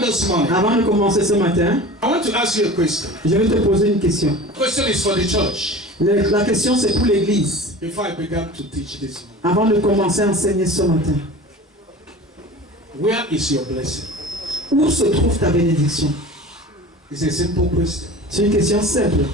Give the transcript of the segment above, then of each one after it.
start this morning, Avant de commencer ce matin, I want to ask you a question. je vais te poser une question. The question is for the church. La question c'est pour l'église. Before I began to teach this morning, Avant de commencer à enseigner ce matin, where is your blessing? où se trouve ta bénédiction? It's a simple question. C'est une question simple.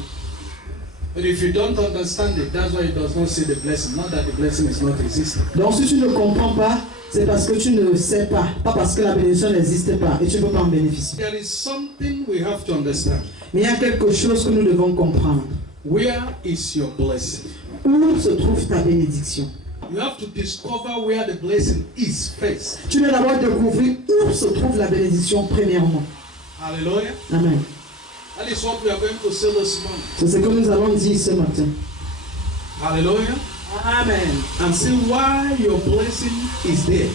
But if you don't understand it, that's why it does not say the blessing. Not that the blessing is not existing. Donc si tu ne comprends pas, c'est parce que tu ne sais pas parce que la bénédiction n'existe pas et tu ne peux pas en bénéficier. There is something we have to understand. Mais il y a quelque chose que nous devons comprendre. Where is your blessing? Où se trouve ta bénédiction? You have to discover where the blessing is first. Tu dois d'abord découvrir où se trouve la bénédiction premièrement. Hallelujah. Amen. That is what we are going to say this morning. C'est ce que nous allons dire ce matin. Hallelujah. Amen. And see why your blessing is there.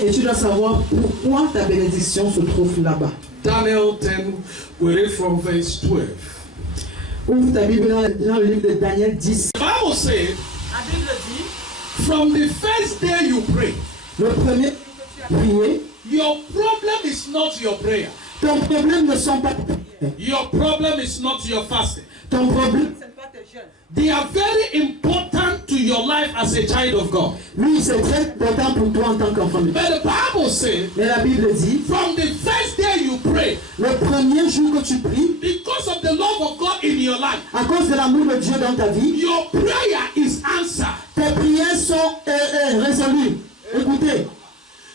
Et tu dois savoir pourquoi ta bénédiction se trouve là-bas. Daniel 10, we read from verse 12. Ouvre ta Bible dans le livre de Daniel 10. The Bible said, La Bible dit, from the first day you pray, Le premier jour que tu as prié, your problem is not your prayer. ton problème ne sont pas tes prières. Your problem is not your fasting. Ton problème, ce n'est pas tes jeûnes. They are very important to your life as a child of God. oui, c'est très important pour toi en tant qu'enfant de Dieu. But the Bible says, Mais la Bible dit, from the first day you pray, le premier jour que tu pries, because of the love of God in your life, à cause de l'amour de Dieu dans ta vie, your prayer is answered. tes prières sont résolues. Écoutez,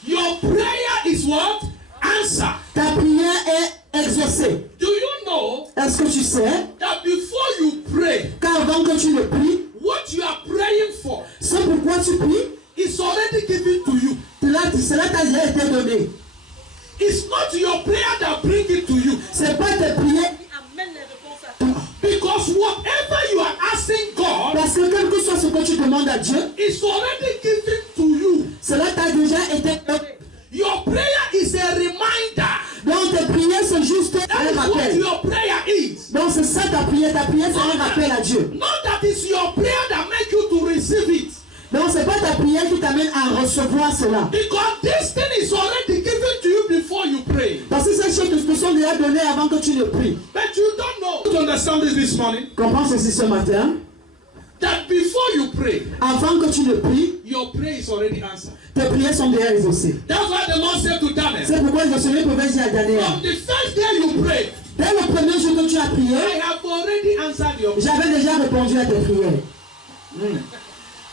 Your prayer is what? Answer. ta prière est exaucée. Do you know Est-ce que tu sais that before you pray, qu'avant que tu ne pries, what you are praying for ce pourquoi tu pries, is already given to you? cela t'a déjà été donné. It's not your prayer that brings it to you. C'est pas tes prières, Qui amène les réponses à toi. Because whatever you are asking God parce que quel que soit ce que tu demandes à Dieu, is already given to you. cela t'a déjà été donné. Your prayer is a reminder. Donc tes prières sont juste That un is what rappel. your prayer is. Donc c'est ça ta prière c'est un rappel à Dieu. Not that it's your prayer that makes you to receive it. Donc c'est pas ta prière qui t'amène à recevoir cela. Because this thing is already given to you before you pray. Parce que ces choses te sont déjà données avant que tu ne pries. But you don't know. To understand this morning, Comprends ceci ce matin. that before you pray, Avant que tu ne pries, your prayer is already answered. tes prières sont déjà exaucées. That's why the Lord said to Daniel, C'est pourquoi le Seigneur pouvait dire à Daniel, from the first day you pray, dès le premier jour que tu as prié, I have already answered your prayer. j'avais déjà répondu à tes prières.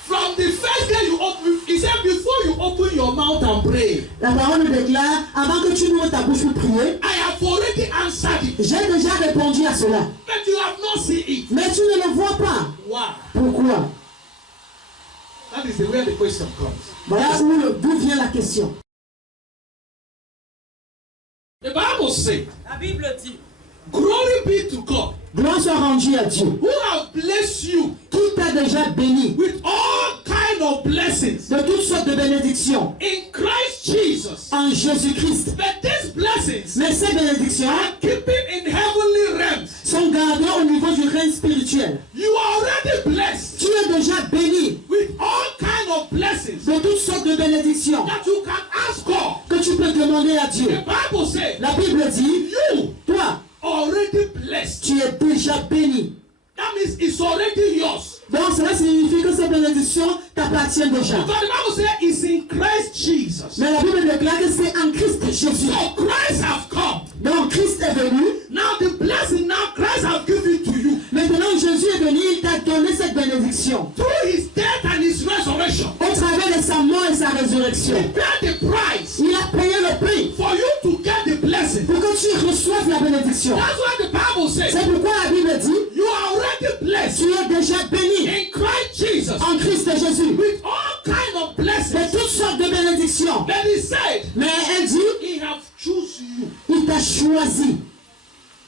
From the first day you open, he said before you open your mouth and pray, La parole nous déclare, avant que tu n'ouvres ta bouche pour prier, I have already answered it. j'ai déjà répondu à cela. But you have not seen it. Mais tu ne le vois pas. Why? Pourquoi? That is the way the question comes. Voilà d'où vient la question. The Bible says, La Bible dit, glory be to God Gloire soit rendue à Dieu, who have blessed you qui t'a déjà béni with all kind of blessings de toutes sortes de bénédictions in Christ Jesus. en Jésus-Christ. But these blessings Mais ces bénédictions are keeping in heavenly realms. sont gardées au niveau du règne spirituel. You are already blessed Tu es déjà béni with all kind of blessings de toutes sortes de bénédictions that you can ask God. que tu peux demander à Dieu. The Bible says, La Bible dit, you toi, already blessed. tu es déjà béni. That means it's already yours. Donc cela signifie que ces bénédictions t'appartiennent déjà. Because the Bible says it's in Christ Jesus. Mais la Bible déclare que c'est en Christ Jésus. So Christ have come. Donc Christ est venu. Now the blessing now Christ have given to you Maintenant Jésus est venu, il t'a donné cette bénédiction. through his death and his resurrection. Au travers de sa mort et sa résurrection. He paid the price Il a payé le prix for you to get the blessing. pour que tu reçoives la bénédiction. That's what the Bible says. C'est pourquoi la Bible dit, You are already blessed tu es déjà béni in Christ Jesus en Christ Jésus. with all kind of De blessings. toutes sortes de bénédictions. Then he said, Mais elle dit, he have chosen you. il t'a choisi.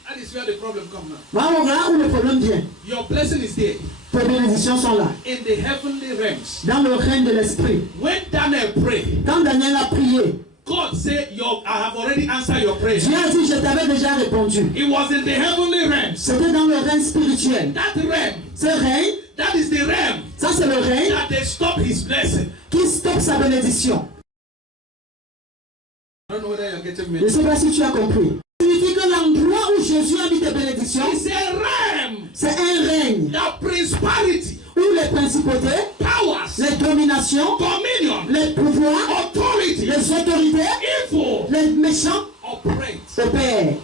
That is where the problem comes now. Voilà là où le problème vient. Your blessing is there Tes bénédictions sont là. in the heavenly realms. Dans le règne de l'esprit. When Daniel prayed, Quand Daniel a prié, God said, I have already answered your prayer. Dieu a dit, je t'avais déjà répondu. It was in the heavenly realms. C'était dans le règne spirituel. That realm, Ce règne, that is the realm ça c'est le règne that they stop his blessing. qui stoppe sa bénédiction. don't know whether you're getting Je ne me. sais pas si tu as compris. Ça signifie que l'endroit où Jésus a mis des bénédictions, It's a realm. c'est un règne The principality, où les principautés, powers, les dominations, dominion, les pouvoirs, authority, les autorités, evil les méchants operate. opèrent.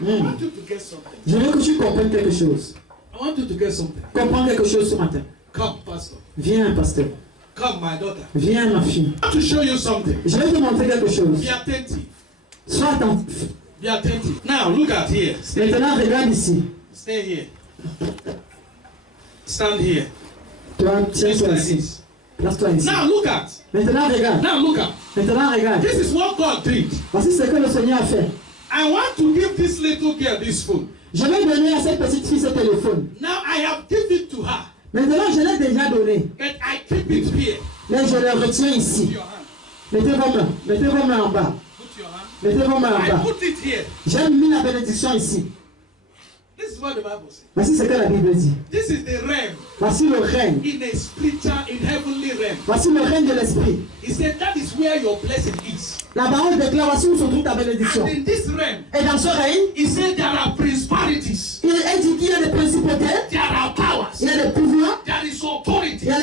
I want you to get something. Je veux que tu comprennes quelque chose. I want you to get something. Comprends quelque chose ce matin. Come, pastor. Viens, pasteur. Come, my daughter. Viens, ma fille. I want to show you something. Je vais te montrer quelque chose. Be attentive. Sois attentif. Be attentive. Now, look at here. Stay, Maintenant, regarde ici. stay here. Stand here. Toi, Just tiens-toi like ici. this. Place-toi ici. Now, look at. Maintenant, regarde. Now, look at. Maintenant, regarde. This is what God did. Voici ce que le Seigneur a fait. I want to give this little girl this phone. Je vais donner à cette petite fille ce téléphone. Now, I have given it to her, Maintenant, je l'ai déjà donné. but I keep it here. Mais je le retiens Put ici. your hand. Mettez vos mains. Mettez vos mains en bas. Put your hand. Mettez vos mains en I bas. put it here. J'ai mis la bénédiction ici. This is what the Bible says. Voici ce que la Bible dit. This is the realm Voici le règne. in a spiritual, in heavenly realm. Voici le règne de l'esprit. He said that is where your blessing is. La parole déclare, voici où se trouve ta bénédiction. And in this realm, Et dans ce règne, he said there are principalities, il est dit qu'il y a des principautés, there are powers, il y a des pouvoirs, there is il authority, y a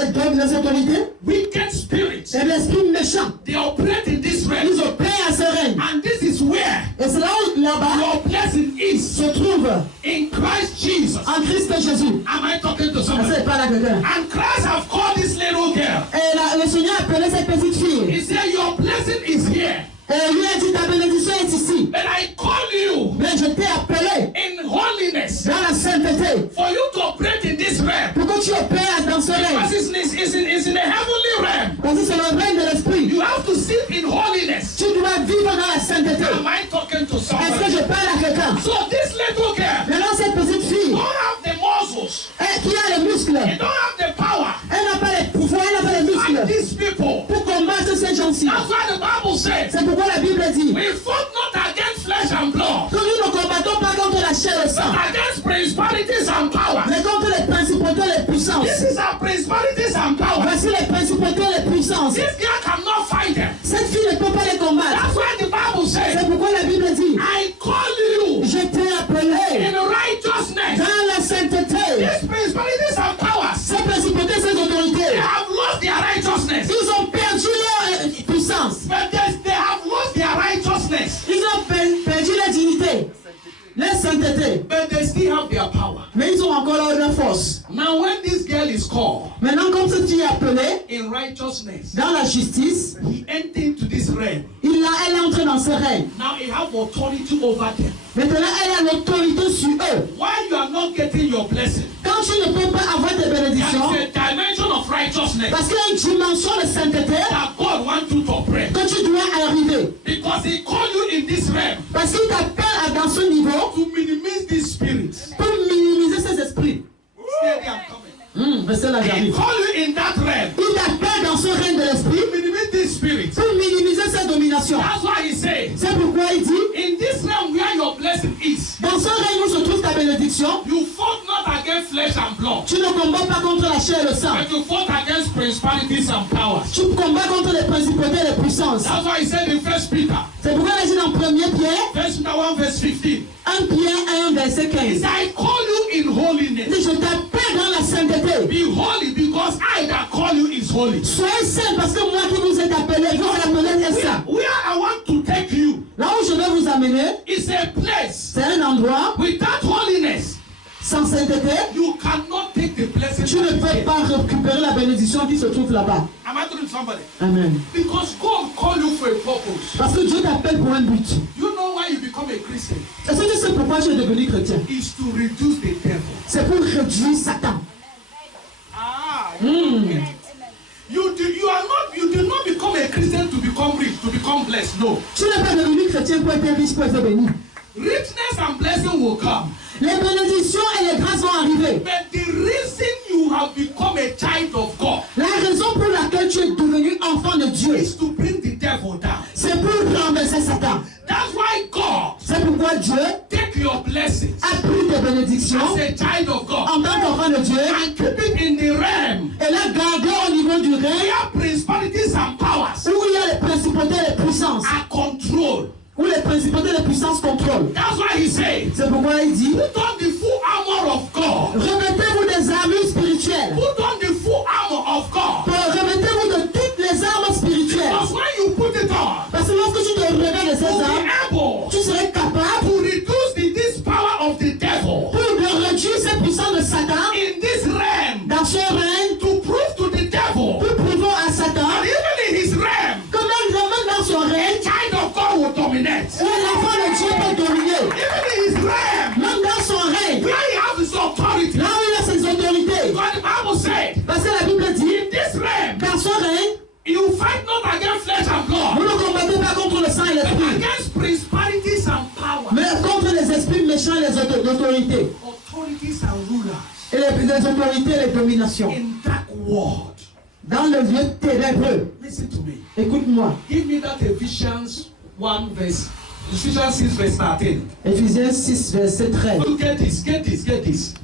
les autorités, wicked spirits. et l'esprit méchant. They operate in this Ils realm. opèrent à ce règne. And this is where Et c'est là où là-bas your blessing is se trouve in Christ Jesus. en Christ Jésus. Am I talking to Ah, somebody? c'est pas là quelqu'un. And Christ have called this little girl. Et le Seigneur a appelé cette petite fille. He said, your blessing is here. Et lui a dit ta bénédiction est ici. But I call you Mais je t'ai appelé in holiness dans la sainteté for you to operate in this realm. pour que tu opères dans ce règne. Because it's in the heavenly realm. Parce que c'est le règne de l'esprit. You have to sit in holiness. Tu dois vivre dans la sainteté. Am I talking to Est-ce que somebody? je parle à quelqu'un? So this little girl Maintenant, cette petite fille don't have the muscles. qui a les muscles, They don't have the power. elle n'a pas les pouvoirs, elle n'a pas les And muscles these people. pour combattre ces gens-ci. That's why the Bible says, C'est pourquoi la Bible dit we fought not against flesh and blood, que nous ne combattons pas contre la chair et le sang, but against principalities and powers. mais contre les principautés et les puissances. This is our principalities and powers. Voici les principautés et les puissances. This girl cannot fight them. Cette fille ne peut pas les combattre. That's why the Bible says, C'est pourquoi la Bible dit I call you je t'ai appelé in righteousness. dans la sainteté. These principalities and powers, Ces principautés, ces they autorités, have lost their righteousness. ils ont perdu leur puissance. But they have lost their righteousness. Ils ont perdu leur dignité, leur sainteté. But they still have their power. Mais ils ont encore leur force. Now when this girl is called Maintenant, comme cette fille est appelée in righteousness, dans la justice, he entered into this realm. elle est entrée dans ce règne. Now he have authority over them. Maintenant, elle a l'autorité sur eux. Why you are not getting your blessing? Quand tu ne peux pas avoir tes There bénédictions, is a dimension of righteousness parce qu'il y a une dimension de sainteté that God wants you to operate. que tu dois arriver. Because he called you in this realm Parce qu'il t'appelle dans ce niveau to minimize these spirits. pour minimiser ces esprits. Steady, I'm coming. Restez là, He j'arrive. called you in that realm Il t'appelle dans ce règne de l'esprit to minimize these spirits. pour minimiser ces dominations. That's why he said, C'est pourquoi il dit, in this realm where your blessing is, dans ce règne où se trouve ta bénédiction, you fought not against flesh and blood, tu ne combats pas contre la chair et le sang. but you fought against principalities and powers. Tu combats contre les principautés et les puissances. That's why he said in 1 Peter, C'est pourquoi il dit dans 1 Pierre, 1 Peter 1 verse 15, 1 Pierre 1 verset he 15. said, I call you in Il holiness. dit, je t'appelle dans la sainteté. Be holy because I that call you is holy. Soyez saints parce que moi qui vous ai appelé, vous appelez est saint. Where I want to take you Là où je vais vous amener, is a place c'est un endroit without holiness. sans sainteté. You cannot take the blessing. Tu ne that is peux here. pas récupérer la bénédiction qui se trouve là-bas. Am I telling somebody? Amen. Because God called you for a purpose. Parce que Dieu t'appelle pour un but. You know why you become a Christian? Est-ce que tu sais pourquoi tu es devenu chrétien? Is to reduce the devil. C'est pour réduire Satan. You did not become a Christian to become rich, to become blessed. No. Tu n'es pas devenu chrétien pour être riche, pour être béni. Richness and blessing will come. Les bénédictions et les grâces vont arriver. But the reason you have become a child of God La raison pour laquelle tu es devenu enfant de Dieu, is to bring the devil down. c'est pour renverser Satan. That's why God C'est pourquoi Dieu take your blessings a pris tes bénédictions as a child of God en tant qu'enfant de Dieu and keep it in the realm et l'a gardé au niveau du règne where principalities and powers où il y a les principautés et les puissances are où les principautés et les puissances contrôlent. That's why he said, C'est pourquoi il dit, put on the full armor of God. remettez-vous des armures spirituelles. Put on the full armor of God. Remettez-vous de toutes les armes spirituelles. Because when you put it on, Parce que lorsque tu te revêts de ces you'll armes, be able tu serais capable to reduce this power of the devil pour de réduire ces puissances de Satan in this realm, dans son règne, to prove to the devil pour prouver à Satan that even in his realm, que même dans son règne, child of God will dominate. l'enfant de Dieu peut dominer. Even in his realm, Même dans son règne, where he has his authority. là où il a ses autorités. God, the Bible said, Parce que la Bible dit, in this realm, dans son règne, you fight not against flesh and vous blood, ne combattez pas contre le sang et but l'esprit, against principalities and powers, mais contre les esprits méchants et les autorités. authorities and rulers Et les autorités et les dominations. in dark world. Dans le lieu ténébreux. Listen to me. Écoute-moi. Give me that Ephesians 1 verse, Ephesians 6 verse 13. Éphésiens 6, verset 13. You get this, get this, get this.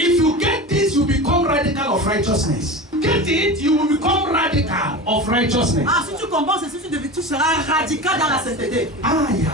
If you get this, you become radical of righteousness. Get it, you will become radical of righteousness. Ah, si tu comprends ceci, tu seras radical dans la sainteté. Aïe, aïe.